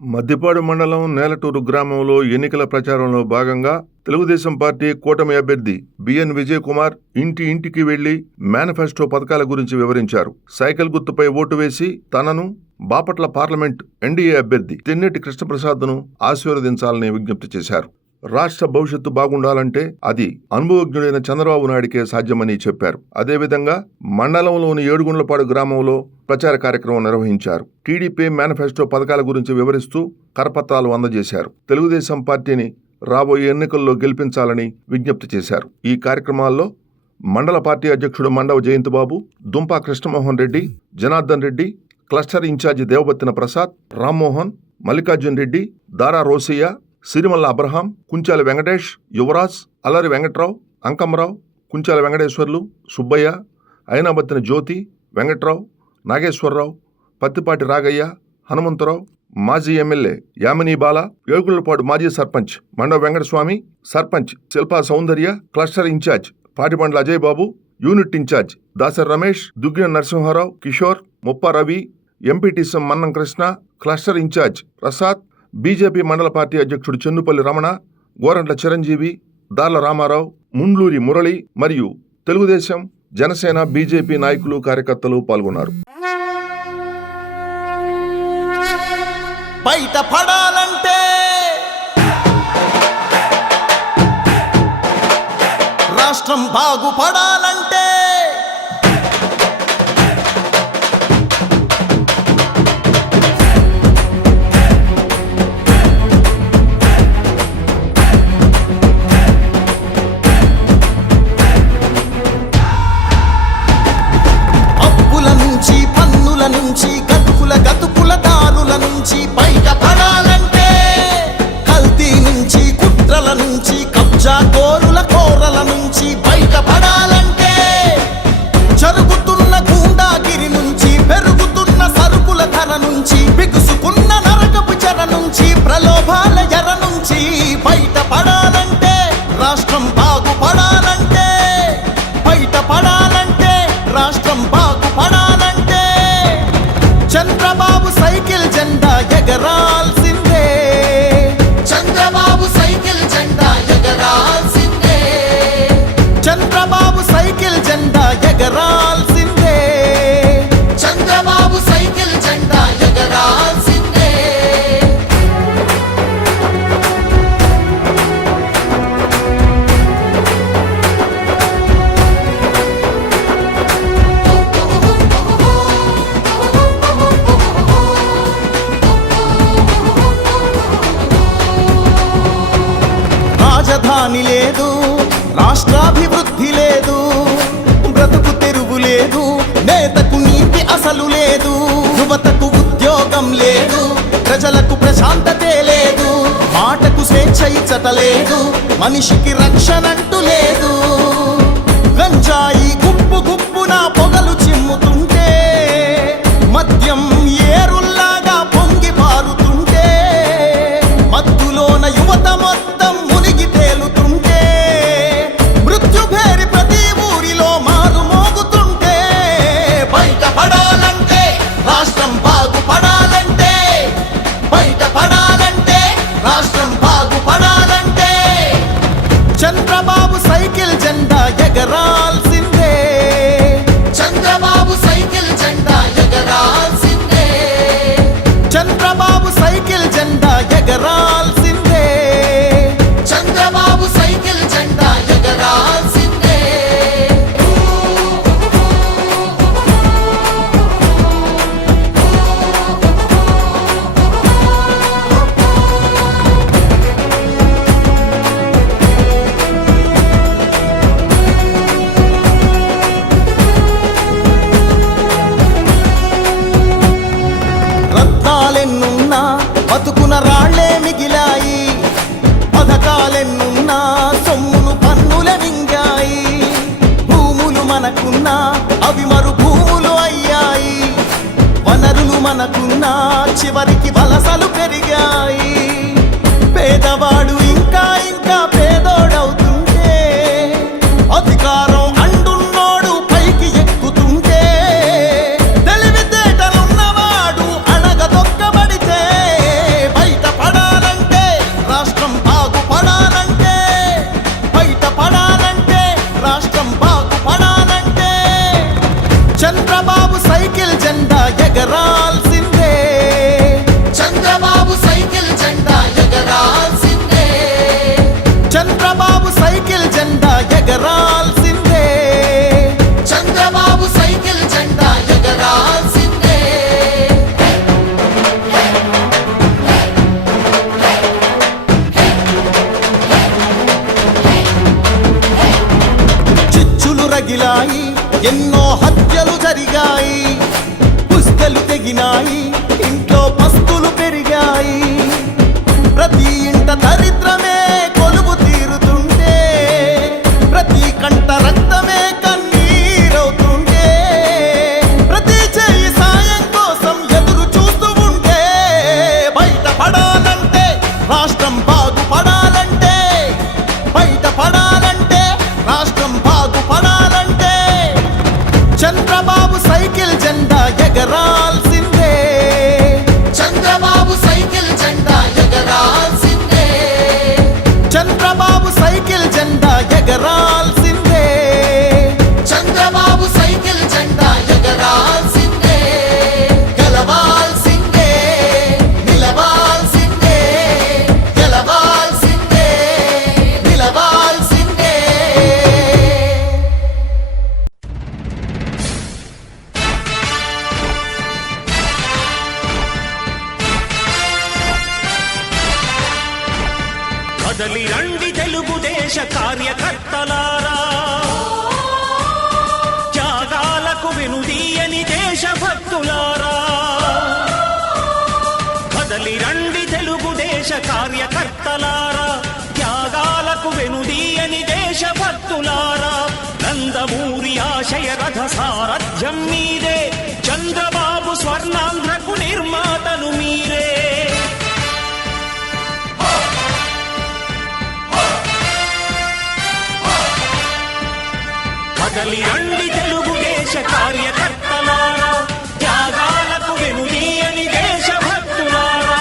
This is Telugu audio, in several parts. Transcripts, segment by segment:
మద్దిపాడు మండలం నేలటూరు గ్రామంలో ఎన్నికల ప్రచారంలో భాగంగా తెలుగుదేశం పార్టీ కూటమి అభ్యర్థి బిఎన్ విజయ్ కుమార్ ఇంటికి వెళ్లి మేనిఫెస్టో పథకాల గురించి వివరించారు. సైకిల్ గుర్తుపై ఓటు వేసి తనను బాపట్ల పార్లమెంట్ ఎన్డీఏ అభ్యర్థి తెన్నేటి కృష్ణప్రసాద్ను ఆశీర్వదించాలని విజ్ఞప్తి చేశారు. రాష్ట్ర భవిష్యత్తు బాగుండాలంటే అది అనుభవజ్ఞుడైన చంద్రబాబు నాయుడికే సాధ్యమని చెప్పారు. అదేవిధంగా మండలంలోని ఏడుగుండ్లపాడు గ్రామంలో ప్రచార కార్యక్రమం నిర్వహించారు. టీడీపీ మేనిఫెస్టో పథకాల గురించి వివరిస్తూ కరపత్రాలు అందజేశారు. తెలుగుదేశం పార్టీని రాబోయే ఎన్నికల్లో గెలిపించాలని విజ్ఞప్తి చేశారు. ఈ కార్యక్రమాల్లో మండల పార్టీ అధ్యక్షుడు మండవ జయంతిబాబు, దుంపా కృష్ణమోహన్ రెడ్డి, జనార్దన్ రెడ్డి, క్లస్టర్ ఇన్ఛార్జి దేవబత్తిన ప్రసాద్, రామ్మోహన్, మల్లికార్జున్ రెడ్డి, దారా రోసయ్య, సిరిమల్ల అబ్రహాం, కుంచాల వెంకటేష్, యువరాజ్, అల్లరి వెంకట్రావు, అంకమ్మరావు, కుంచాల వెంకటేశ్వర్లు, సుబ్బయ్య, అయినాబత్తిన జ్యోతి, వెంకట్రావు, నాగేశ్వరరావు, పత్తిపాటి రాగయ్య, హనుమంతరావు, మాజీ ఎమ్మెల్యే యామినీ బాల, ఏడుగుండ్లపాడు మాజీ sarpanch Mandava Venkataswamy, sarpanch Shilpa Soundarya, cluster incharge Patibandla Ajay Babu, unit incharge Dasar Ramesh, Duggina Narasimharao, Kishore, Muppa Ravi, MPTC Mannam Krishna, cluster incharge Prasad, BJP mandal party అధ్యక్షుడు చెన్నుపల్లి రమణ, గోరంట్ల చిరంజీవి, దార్ల రామారావు, ముండ్లూరి మురళి మరియు తెలుగుదేశం, జనసేన, బీజేపీ నాయకులు, కార్యకర్తలు పాల్గొన్నారు. బయట పడాలంటే రాష్ట్రం బాగుపడాలంటే నుంచి గతుకుల దారుల నుంచి బయట పడాలంటే, కల్తీ నుంచి కుట్రల నుంచి కబ్జా కోరల నుంచి బయట పడాలంటే, జరుగుతున్న గూండాగిరి నుంచి పెరుగుతున్న సరుకుల ధర నుంచి బిగుసుకున్న నరకపు చెర నుంచి ప్రలోభాల ఎర నుంచి బయట పడాలంటే, రాష్ట్రం బాగుపడాలంటే, బయట పడాలంటే, రాష్ట్రం బాగుపడాలంటే చంద్రబాబు సైకిల్ జెండా ఎగరాల్సిందే, చంద్రబాబు సైకిల్ జెండా ఎగరాల్సిందే, చంద్రబాబు సైకిల్ జెండా ఎగరాల్సిందే, చంద్రబాబు సైకిల్ జెండా ఎగరాల్సిందే. రాజధాని లేదు, రాష్ట్రాభివృద్ధి లేదు, బ్రతుకు తెరువు లేదు, నేతకు నీతి అసలు లేదు, యువతకు ఉద్యోగం లేదు, ప్రజలకు ప్రశాంతతే లేదు, మాటకు స్వేచ్ఛ ఇచ్చట లేదు, మనిషికి రక్షణంటూ లేదు. గంజాయి గుప్పున పొగలు చిమ్ముతుంటే, మద్యం ఏరుల్లాగా పొంగి పారుతుంటే, మత్తులోన యువత మొత్తం మునిగి తేలుతుంటే, మృత్యుభేరి ప్రతి ఊరిలో మారు మోగుతుంటే, బయట పడాలంటే, రాష్ట్రం బాగుపడాలంటే, బయట పడాలంటే, రాష్ట్రం బాగుపడాలంటే చంద్రబాబు సైకిల్ జెండా ఎగరాల్సిందే, చంద్రబాబు సైకిల్ జెండా ఎగరాల్సిందే, చంద్రబాబు సైకిల్ జెండా ఎగరాల్సిందే, చంద్రబాబు సైకిల్ జెండా ఎగరాల్సిందే. రత్నాలెన్నున్నా బతుకున రాళ్లే మిగిలాయి, పథకాలెన్నున్నా సొమ్మును పన్నుల మింగాయి, భూములు మనకున్నా అవి మరు భూములు అయ్యాయి, వనరులు మనకున్నా చివరికి వలసలు పెరిగాయి, పేదవాడు ఇంకా పేదోడవుతుంటే, అధికారం అండున్నోడు పైకి ఎక్కుతుంటే, తెలివితేటలున్నవాడు అణగదొక్కబడితే రగిలాయి, ఎన్నో హత్యలు జరిగాయి, పుస్తలు తెగినాయి, ఇంట్లో పస్తులు పెరిగాయి. ప్రతి ఇంట దరిద్రమే కొలువు తీరుతుంటే, ప్రతి కంట రక్తమే కన్నీరవుతుంటే, ప్రతి చేయి సాయం కోసం ఎదురు చూస్తూ ఉంటే, బయటపడాలంటే రాష్ట్రం బాగుపడాలంటే, బయటపడాలంటే రాష్ట్రం బాగుపడాలంటే చంద్రబాబు సైకిల్ జెండా ఎగరాల్సిందే, చంద్రబాబు సైకిల్ జెండా ఎగరాల్సిందే, చంద్రబాబు సైకిల్ జెండా ఎగరాల్సిందే, చంద్రబాబు సైకిల్ జెండా ఎగరాల్సిందే, గెలవాల్సిందే, నిలవాల్సిందే, గెలవాల్సిందే, నిలవాల్సిందే. కదలి రండి తెలుగుదేశ కార్యకర్తలారా, త్యాగాలకు వెనుదీయని దేశభక్తులారా. కదలి రండి తెలుగుదేశ కార్యకర్తలారా, త్యాగాలకు వెనుదీయని దేశభక్తులారా. నందమూరి ఆశయ రథ సారథ్యం మీదే, చంద్రబాబు స్వర్ణాంధ్రకు నిర్మాతలు మీరే. కదలి రండి తెలుగుదేశ కార్యకర్తలారా, త్యాగాలకు వెనుదీయని దేశభక్తులారా.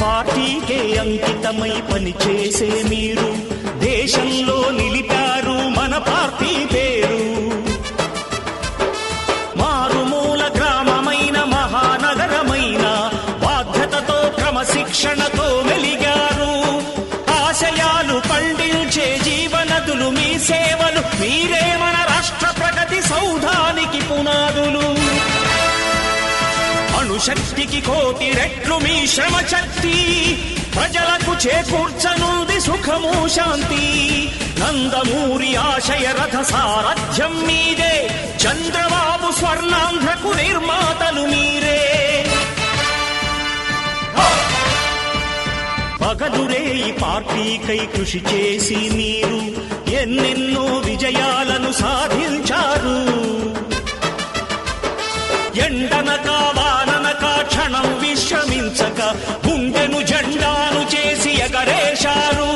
పార్టీకే అంకితమై పనిచేసే మీరు దేశంలో నిలిపారు మన పార్టీ పేరు. మారుమూల గ్రామమైన మహానగరమైన బాధ్యతతో క్రమశిక్షణతో మెలిగారు. ఆశయాలు పండించే జీవనదులు మీ సేవలు, మీరే మన రాష్ట్ర ప్రగతి సౌధానికి పునాదులు. అణుశక్తికి కోటి రెట్లు మీ శ్రమ శక్తి, ప్రజలకు చేకూర్చనుంది సుఖము శాంతి. నందమూరి ఆశయ రథ సారథ్యం మీదే, చంద్రబాబు స్వర్ణాంధ్రకు నిర్మాతలు మీరే. పగలురే ఈ పార్టీకై కృషి చేసి మీరు ఎన్నెన్నో విజయాలను సాధించారు. ఎండనక వాననక క్షణం విశ్రమించక గుండెను జెండాను చేసి ఎగరేశారు.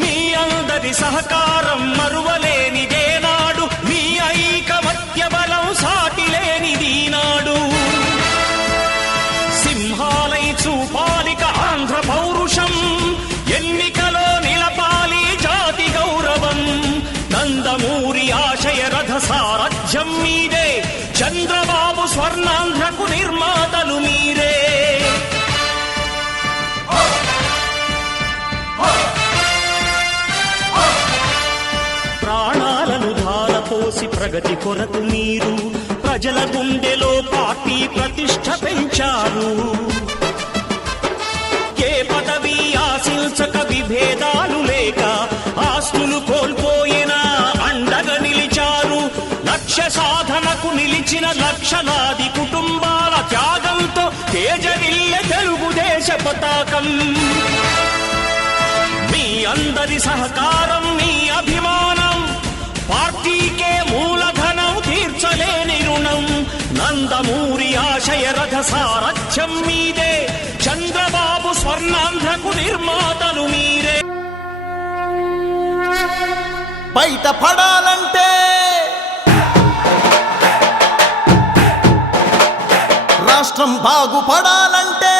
మీ అందరి సహకారం మరువలేనిదేనాడు, మీ ఐకమత్య బలం సాటిలేనిదీనాడు. సింహాలై చూపాలిక ఆంధ్ర పౌరుషం, ఎన్నికలో నిలపాలి జాతి గౌరవం. నందమూరి ఆశయ రథ సారథ్యం మీదే, చంద్రబాబు స్వర్ణాంధ్రకు నిర్మాతలు మీరే. ప్రాణాలను ధారపోసి ప్రగతి కొరకు మీరు ప్రజల గుండెలో పార్టీ ప్రతిష్ఠ పెంచారు. ఏ పదవి ఆశించక విభేదాలు లేక ఆస్తులు కోల్పోయినా అండగా నిలిచారు. లక్ష్య సాధనకు నిలిచిన లక్షలాది కుటుంబాల త్యాగంతో తేజరిల్లె తెలుగుదేశ పతాకం. మీ అందరి సహకారం, మీ అభిమానం పార్టీకే మూలధనం, తీర్చలేని రుణం. నందమూరి ఆశయ రథ సారథ్యం మీదే, చంద్రబాబు స్వర్ణాంధ్రకు నిర్మాతలు మీరే. బయటపడాలంటే రాష్ట్రం బాగుపడాలంటే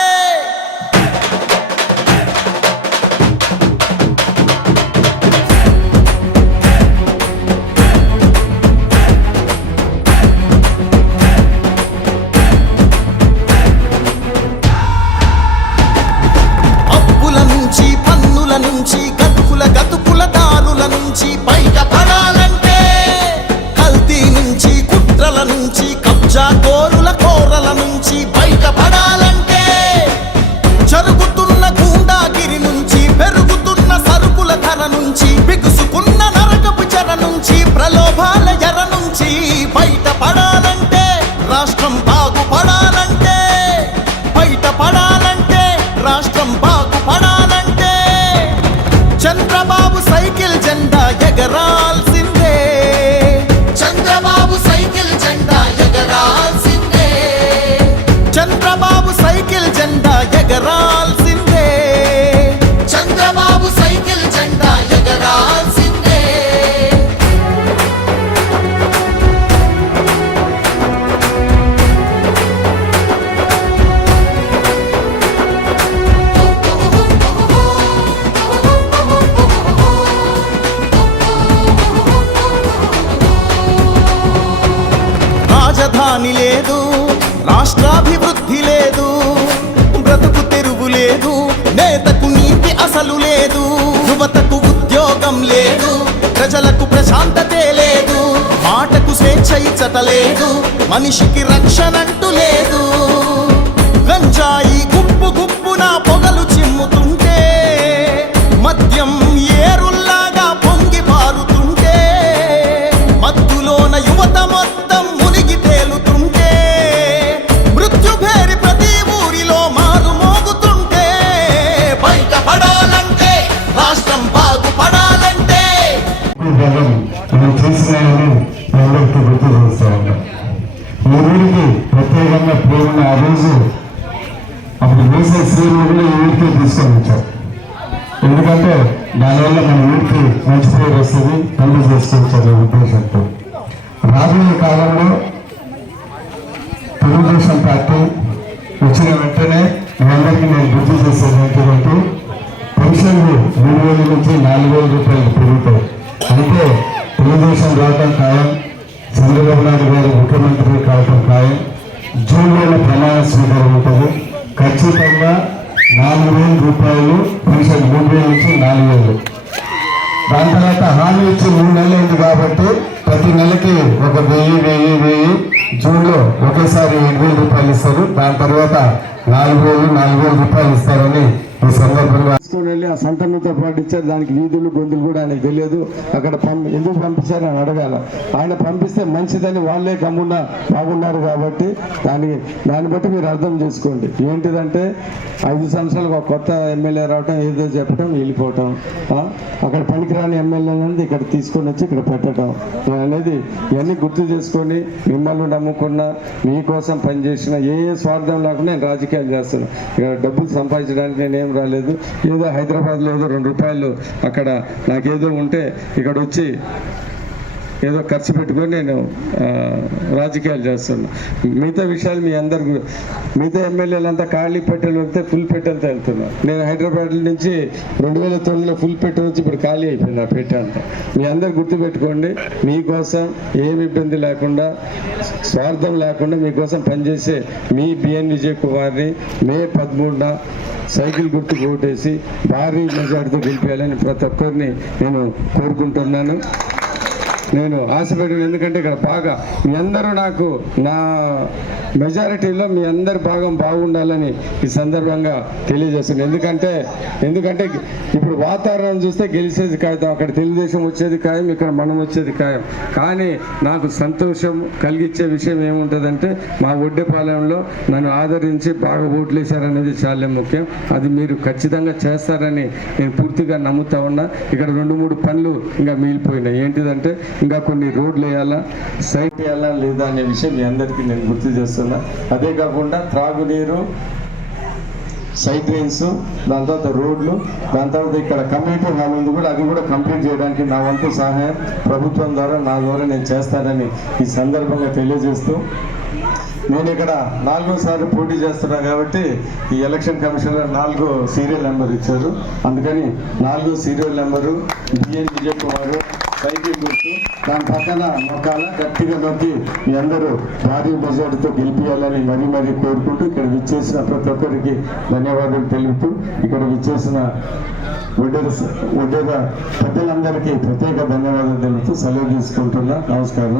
గంజా కోరుల కోరల నుంచి బయటపడాలంటే, జరుగుతున్న గూండాగిరి నుంచి, పెరుగుతున్న సరుకుల ధర నుంచి, బిగుసుకున్న నరకపు చెర నుంచి, ప్రలోభాల ఎర నుంచి బయటపడాలంటే, రాష్ట్రం బాగుపడాలంటే, బయటపడాలంటే, రాష్ట్రం బాగుపడాలంటే, చంద్రబాబు సైకిల్ జెండా ఎగరాల్సిందే, చంద్రబాబు సైకిల్ జెండా ఎగరాల్సిందే, చంద్రబాబు సైకిల్ జెండా ఎగరాల్సిందే, చంద్రబాబు సైకిల్ జెండా ఎగరాల్సిందే. రాజధాని లేదు, రాష్ట్రాభివృద్ధి లేదు, బ్రతుకు తెరువు లేదు, నేతకు నీతి అసలు లేదు, యువతకు ఉద్యోగం లేదు, ప్రజలకు ప్రశాంతతే లేదు, మాటకు స్వేచ్ఛ ఇచ్చట లేదు, మనిషికి రక్షణంటూ లేదు. గంజాయి గుప్పు గుప్పున పొగలు చిమ్ముతుంటే, మద్యం ఏరుల్లాగా పొంగి పారుతుంటే, మత్తులోన యువత మొత్తం మునిగి తేలుతుంటే, మృత్యుభేరి ప్రతి ఊరిలో మారు మోగుతుంటే, బయటపడాలంటే, రాష్ట్రం బాగుపడాలంటే. మనం చేసినాయని అందరికీ గుర్తు చేస్తూ ఉంటాం. ఈ ఊరికి ప్రత్యేకంగా ప్రేమను ఆ రోజు అప్పుడు వేసే శ్రీముడిని ఈ ఊరికి తీసుకొని వచ్చాం. ఎందుకంటే దానివల్ల మన ఊరికి మంచి పేరు వస్తుంది, పనులు చేసుకోవచ్చు ఉద్దేశంతో. రాబోయే కాలంలో తెలుగుదేశం పార్టీ వచ్చిన వెంటనే మీ అందరికీ నేను గుర్తు చేసేది ఏంటంటే, పెన్షన్లు 3,000 నుంచి 4,000 రూపాయలు పెరుగుతాయి. అంటే తెలుగుదేశం రావటం ఖాయం, చంద్రబాబు నాయుడు గారు ముఖ్యమంత్రి కావటం ఖాయం. జూన్లో ప్రమాణ స్వీకారం ఉంటుంది. ఖచ్చితంగా 4,000 రూపాయలు పెన్షన్, 3,000 నుంచి 4,000. దాని తర్వాత హామీ ఇచ్చి 3 నెలలు అయింది కాబట్టి ప్రతి నెలకి ఒక 1,000 జూన్లో ఒకేసారి 7,000 రూపాయలు ఇస్తారు. దాని తర్వాత 4,000 రూపాయలు ఇస్తారని ఈ సందర్భంగా తీసుకొని వెళ్ళి ఆ సంతకంతో పాటు ఇచ్చారు. దానికి వీధులు గొంతులు కూడా ఆయనకు తెలియదు. అక్కడ ఎందుకు పంపించారు అని అడగాల. ఆయన పంపిస్తే మంచిదని వాళ్ళే గమ్మున్నా బాగున్నారు కాబట్టి దాన్ని బట్టి మీరు అర్థం చేసుకోండి. ఏంటిదంటే 5 సంవత్సరాలకు ఒక కొత్త ఎమ్మెల్యే రావటం, ఏదో చెప్పటం, వెళ్ళిపోవటం, అక్కడ పనికిరాని ఎమ్మెల్యేలని ఇక్కడ తీసుకొని వచ్చి ఇక్కడ పెట్టడం అనేది ఇవన్నీ గుర్తు చేసుకొని, మిమ్మల్ని నమ్ముకున్న, మీకోసం పనిచేసిన, ఏ స్వార్థం లేకుండా నేను రాజకీయాలు చేస్తున్నాను. ఇక్కడ డబ్బులు సంపాదించడానికి నేనేం రాలేదు. ఏదో హైదరాబాద్లో ఏదో 2 రూపాయలు అక్కడ నాకేదో ఉంటే ఇక్కడ వచ్చి ఏదో ఖర్చు పెట్టుకొని నేను రాజకీయాలు చేస్తున్నా. మిగతా విషయాలు మీ అందరు, మిగతా ఎమ్మెల్యేలంతా ఖాళీ పెట్టెలు వెళ్తే ఫుల్ పెట్టెలతో వెళ్తున్నారు. నేను హైదరాబాద్ నుంచి 2009లో ఫుల్ పెట్టె వచ్చి ఇప్పుడు ఖాళీ అయిపోయింది ఆ పెట్టె అంతా. మీ అందరు గుర్తుపెట్టుకోండి, మీకోసం ఏమి ఇబ్బంది లేకుండా, స్వార్థం లేకుండా మీకోసం పనిచేసే మీ బిఎన్ విజయ్ కుమార్ని మే 13న సైకిల్ గుర్తుకు ఓటేసి భారీ మెజార్టీతో గెలిపేయాలని ప్రతి ఒక్కరిని నేను కోరుకుంటున్నాను. నేను ఆశపడ్డాను. ఎందుకంటే ఇక్కడ బాగా మీ అందరూ నాకు నా మెజారిటీలో మీ అందరి భాగం బాగుండాలని ఈ సందర్భంగా తెలియజేస్తున్నాను. ఎందుకంటే ఇప్పుడు వాతావరణం చూస్తే గెలిచేది ఖాయం, అక్కడ తెలుగుదేశం వచ్చేది ఖాయం, ఇక్కడ మనం వచ్చేది ఖాయం. కానీ నాకు సంతోషం కలిగించే విషయం ఏముంటుందంటే, మా ఒడ్డెపాలెంలో నన్ను ఆదరించి బాగా ఓట్లేశారనేది చాలా ముఖ్యం. అది మీరు ఖచ్చితంగా చేస్తారని నేను పూర్తిగా నమ్ముతా ఉన్నా. ఇక్కడ 2-3 పనులు ఇంకా మిగిలిపోయినాయి. ఏంటిదంటే, ఇంకా కొన్ని రోడ్లు వేయాలా, సైట్ వేయాలా లేదా అనే విషయం మీ అందరికీ నేను గుర్తు చేస్తున్నా. అదే కాకుండా త్రాగునీరు, సైడ్ డ్రైన్స్, దాని తర్వాత రోడ్లు, దాని తర్వాత ఇక్కడ కమ్యూనిటీ హాల్ ఉంది కూడా, అది కూడా కంప్లీట్ చేయడానికి నా వంతు సహాయం ప్రభుత్వం ద్వారా, నా ద్వారా నేను చేస్తానని ఈ సందర్భంగా తెలియజేస్తూ, నేను ఇక్కడ 4వ పోటీ చేస్తున్నా కాబట్టి ఈ ఎలక్షన్ కమిషన్లో 4 సీరియల్ నెంబర్ ఇచ్చారు. అందుకని 4 serial number B N Vijay Kumar, cycle గుర్తు, దాని పక్కన మొక్కాల గట్టిగా నొక్కి మీ అందరూ భారీ మెజార్టీతో గెలిపించాలని మరీ కోరుకుంటూ, ఇక్కడ విచ్చేసిన ప్రతి ఒక్కరికి ధన్యవాదాలు తెలుపుతూ, ఇక్కడ విచ్చేసిన ఒడ్డేద పెద్దలందరికీ ప్రత్యేక ధన్యవాదాలు తెలుపుతూ సెలవు తీసుకుంటున్నా. నమస్కారం.